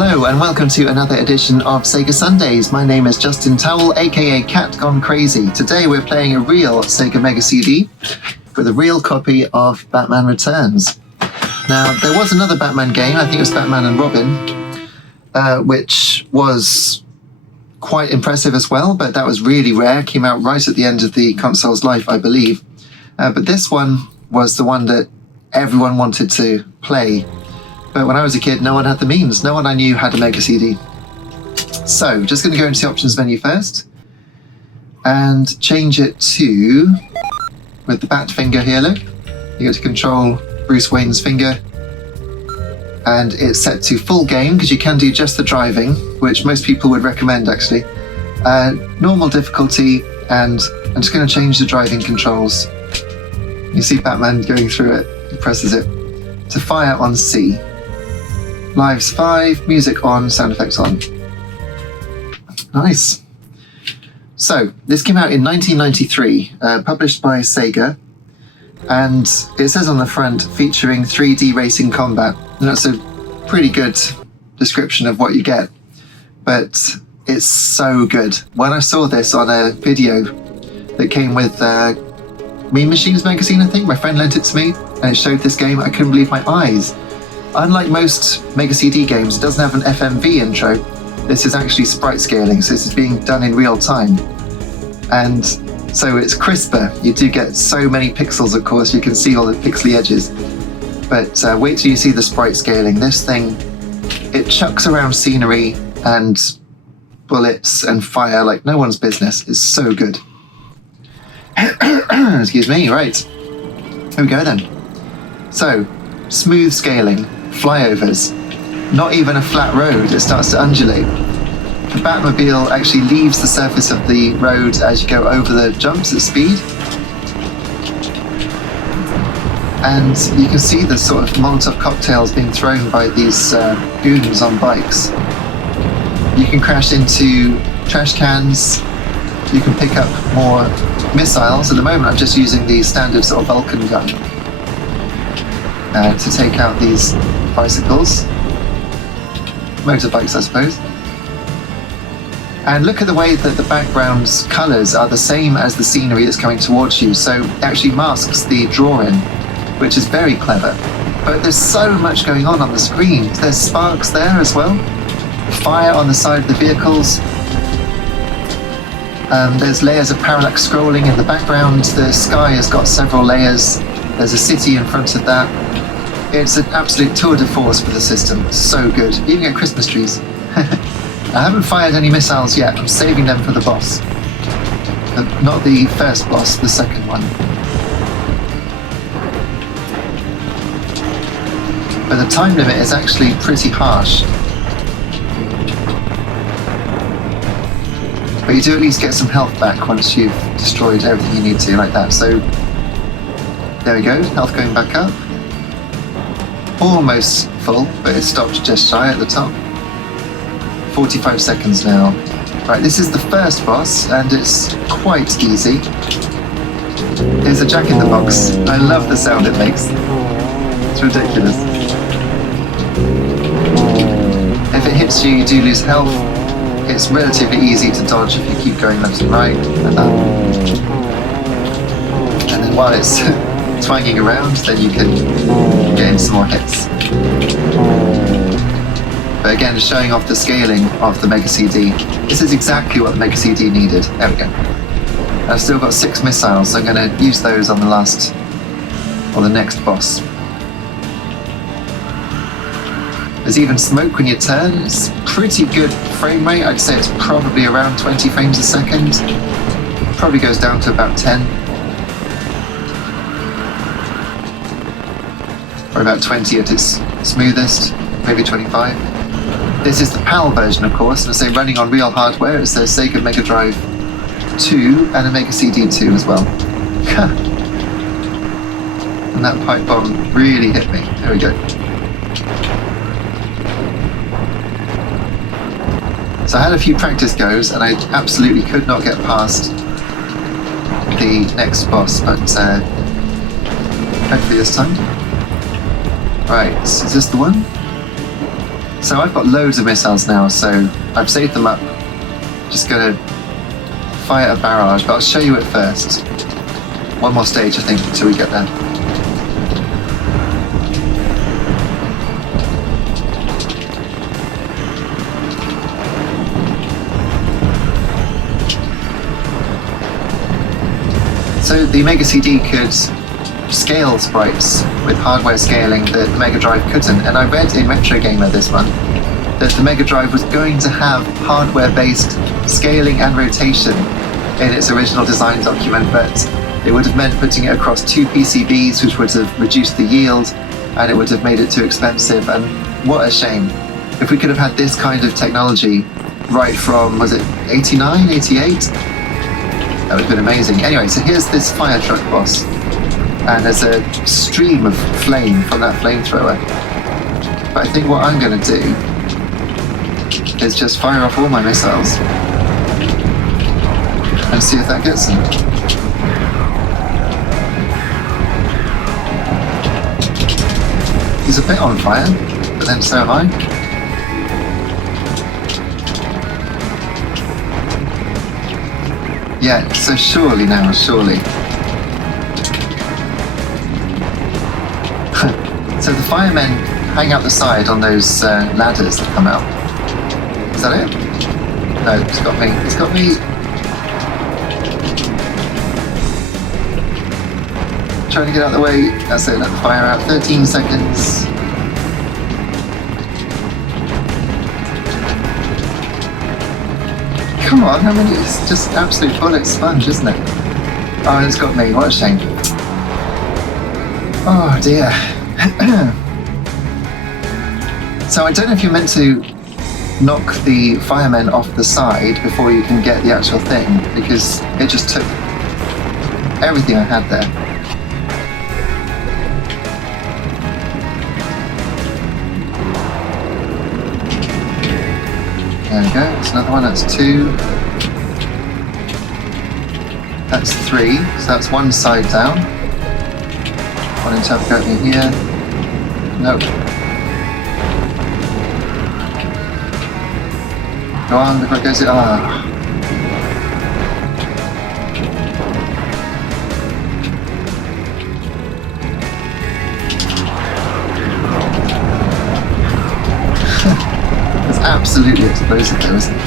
Hello and welcome to another edition of Sega Sundays. My name is Justin Towell, aka Cat Gone Crazy. Today we're playing a real Sega Mega CD with a real copy of Batman Returns. Now, there was another Batman game, I think it was Batman and Robin, which was quite impressive as well, but that was really rare. Came out right at the end of the console's life, I believe. But this one was the one that everyone wanted to play. But when I was a kid, no one had the means. No one I knew had a Mega CD. So, just going to go into the options menu first and change it to, with the bat finger here, look, you get to control Bruce Wayne's finger, and it's set to full game because you can do just the driving, which most people would recommend actually. Normal difficulty, and I'm just going to change the driving controls. You see Batman going through it, he presses it. To fire on C. Lives 5, music on, sound effects on. Nice. So, this came out in 1993, published by Sega, and it says on the front, featuring 3D racing combat. And that's a pretty good description of what you get, but it's so good. When I saw this on a video that came with Mean Machines magazine, I think, my friend lent it to me, and it showed this game, I couldn't believe my eyes. Unlike most Mega CD games, it doesn't have an FMV intro. This is actually sprite scaling, so this is being done in real time. And so it's crisper. You do get so many pixels, of course, you can see all the pixely edges. But wait till you see the sprite scaling. This thing, it chucks around scenery and bullets and fire like no one's business. It's so good. Excuse me, right. Here we go then. So, smooth scaling, flyovers, not even a flat road, it starts to undulate. The Batmobile actually leaves the surface of the road as you go over the jumps at speed. And you can see the sort of Molotov cocktails being thrown by these goons on bikes. You can crash into trash cans, you can pick up more missiles. At the moment I'm just using the standard sort of Vulcan gun to take out these bicycles, motorbikes I suppose. And look at the way that the background's colours are the same as the scenery that's coming towards you, so it actually masks the drawing, which is very clever. But there's so much going on the screen. There's sparks there as well, fire on the side of the vehicles. There's layers of parallax scrolling in the background. The sky has got several layers. There's a city in front of that. It's an absolute tour de force for the system. It's so good. You even get Christmas trees. I haven't fired any missiles yet. I'm saving them for the boss. Not the first boss, the second one. But the time limit is actually pretty harsh. But you do at least get some health back once you've destroyed everything you need to, like that. So, there we go, health going back up. Almost full, but it stopped just shy at the top. 45 seconds now. Right, this is the first boss, and it's quite easy. Here's a Jack in the Box. I love the sound it makes. It's ridiculous. If it hits you, you do lose health. It's relatively easy to dodge if you keep going left and right, like that. And then while it's twanging around, then you can get in some more hits. But again, showing off the scaling of the Mega CD. This is exactly what the Mega CD needed. There we go. I've still got 6 missiles, so I'm going to use those on the last, or the next boss. There's even smoke when you turn. It's pretty good frame rate. I'd say it's probably around 20 frames a second. Probably goes down to about 10. Or about 20 at its smoothest, maybe 25. This is the PAL version, of course, and it's running on real hardware. It's a Sega Mega Drive 2 and a Mega CD 2 as well. And that pipe bomb really hit me. There we go. So I had a few practice goes, and I absolutely could not get past the next boss, but hopefully this time. Right, is this the one? So I've got loads of missiles now, so I've saved them up. Just gonna fire a barrage, but I'll show you it first. One more stage, I think, until we get there. So the Mega CD could scale sprites with hardware scaling that the Mega Drive couldn't, and I read in Retro Gamer this month that the Mega Drive was going to have hardware-based scaling and rotation in its original design document, but it would have meant putting it across 2 PCBs, which would have reduced the yield, and it would have made it too expensive, and what a shame. If we could have had this kind of technology right from, was it 89, 88? That would have been amazing. Anyway, so here's this fire truck boss, and there's a stream of flame from that flamethrower. But I think what I'm going to do is just fire off all my missiles and see if that gets them. He's a bit on fire, but then so am I. Yeah, so surely now, surely. So the firemen hang out the side on those ladders that come out. Is that it? No, it's got me. It's got me. Trying to get out of the way. That's it, let the fire out. 13 seconds. Come on, how many? It's just absolute bullet sponge, isn't it? Oh, it's got me. What a shame. Oh dear. So I don't know if you're meant to knock the firemen off the side before you can get the actual thing, because it just took everything I had there. There we go, that's another one, that's 2. That's 3, so that's one side down. One interrogate me here. Nope. Go on, before it goes in. Ah. It's absolutely explosive though, isn't it?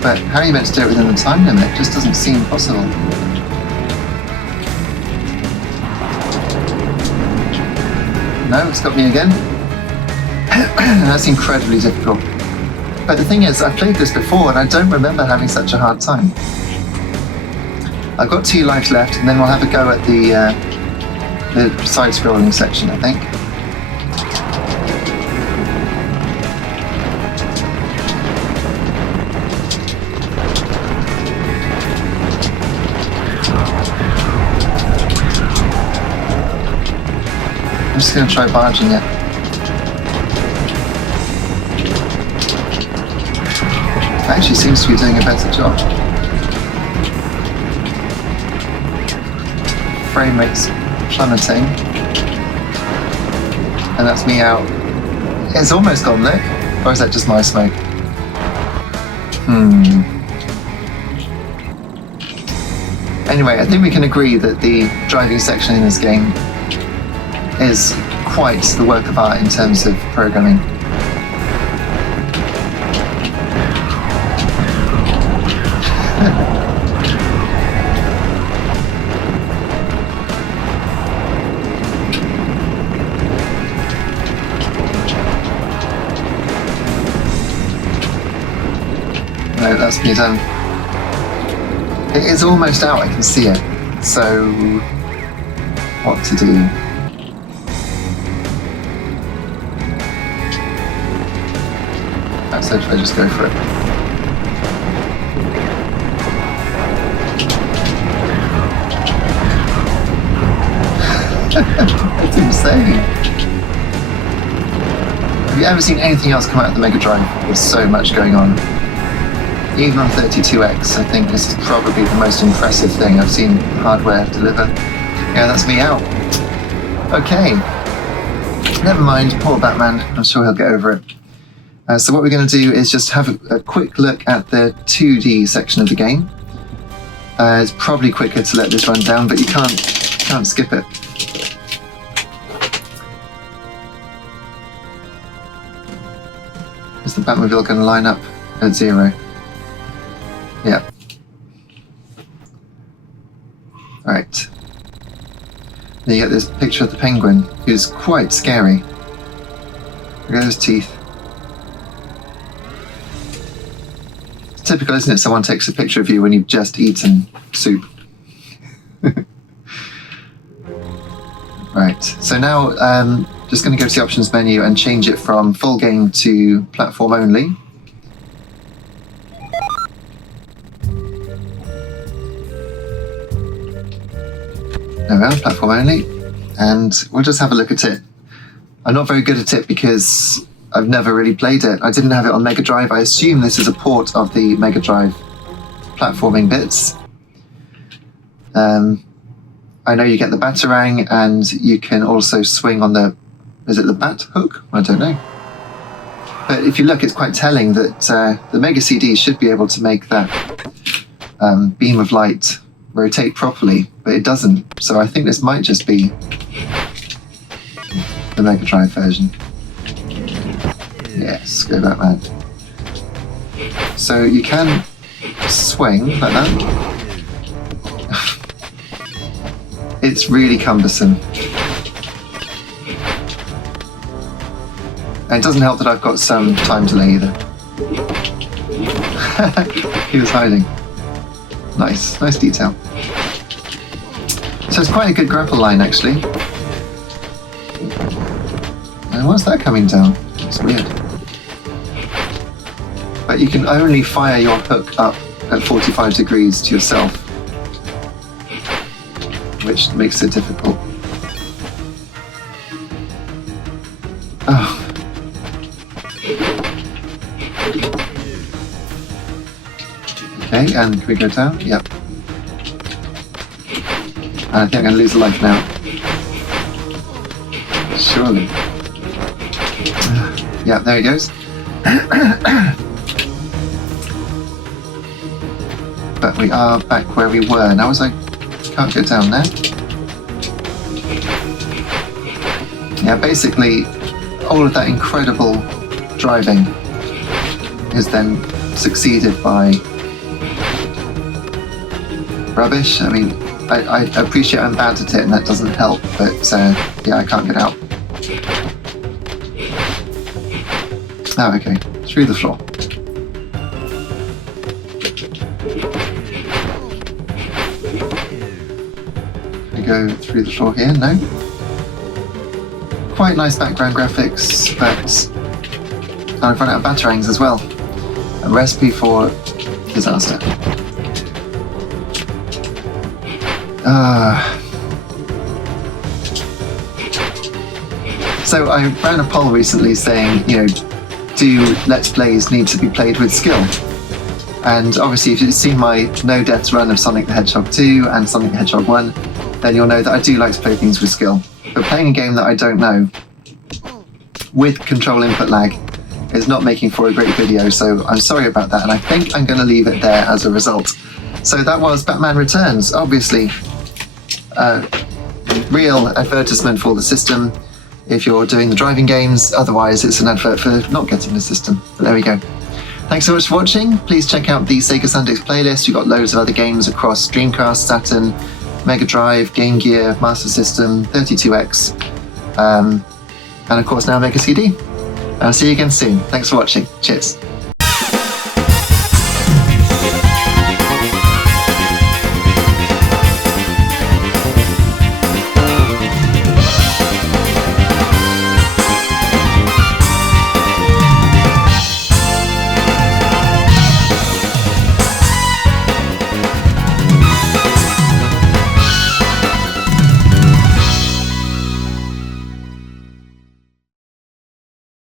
But how are you meant to do it within the time limit? It just doesn't seem possible. No, it's got me again. That's incredibly difficult. But the thing is, I've played this before and I don't remember having such a hard time. I've got 2 lives left and then we'll have a go at the side-scrolling section, I think. I'm just going to try barging it. Actually seems to be doing a better job. Frame rate's plummeting. And that's me out. It's almost gone, look. Or is that just my smoke? Anyway, I think we can agree that the driving section in this game is quite the work of art in terms of programming. No, that's me done. It is almost out, I can see it. So, what to do? So should I just go for it? It's insane. Have you ever seen anything else come out of the Mega Drive with so much going on? Even on 32X, I think this is probably the most impressive thing I've seen hardware deliver. Yeah, that's me out. Okay. Never mind, poor Batman. I'm sure he'll get over it. So what we're going to do is just have a quick look at the 2D section of the game. It's probably quicker to let this run down, but you can't skip it. Is the Batmobile going to line up at 0? Yeah. Right. Then you get this picture of the penguin, who's quite scary. Look at his teeth. It's typical, isn't it? Someone takes a picture of you when you've just eaten soup. Right, so now just going to go to the options menu and change it from full game to platform only. There we are, platform only, and we'll just have a look at it. I'm not very good at it because I've never really played it. I didn't have it on Mega Drive. I assume this is a port of the Mega Drive platforming bits. I know you get the Batarang, and you can also swing on the, is it the Bat Hook? I don't know. But if you look, it's quite telling that the Mega CD should be able to make that beam of light rotate properly, but it doesn't. So I think this might just be the Mega Drive version. Yes, go Batman. So you can swing like that. It's really cumbersome. And it doesn't help that I've got some time delay either. He was hiding. Nice, nice detail. So it's quite a good grapple line actually. And what's that coming down? It's weird. But you can only fire your hook up at 45 degrees to yourself, which makes it difficult. Oh. Okay, and can we go down? Yep. And I think I'm going to lose a life now. Surely. Yeah, there he goes. But we are back where we were. Now as I can't go down there. Yeah, basically all of that incredible driving is then succeeded by rubbish. I mean, I appreciate I'm bad at it and that doesn't help, but yeah, I can't get out. Oh, okay, through the floor. Can I go through the floor here? No. Quite nice background graphics, but I've run out of batarangs as well. A recipe for disaster. So I ran a poll recently saying, you know, do Let's Plays need to be played with skill? And obviously if you've seen my no deaths run of Sonic the Hedgehog 2 and Sonic the Hedgehog 1, then you'll know that I do like to play things with skill. But playing a game that I don't know with control input lag is not making for a great video, so I'm sorry about that, and I think I'm going to leave it there as a result. So that was Batman Returns, obviously real advertisement for the system if you're doing the driving games, otherwise it's an advert for not getting the system. But there we go. Thanks so much for watching. Please check out the Sega Sundays playlist. We've got loads of other games across Dreamcast, Saturn, Mega Drive, Game Gear, Master System, 32X, and of course now Mega CD. I'll see you again soon. Thanks for watching. Cheers.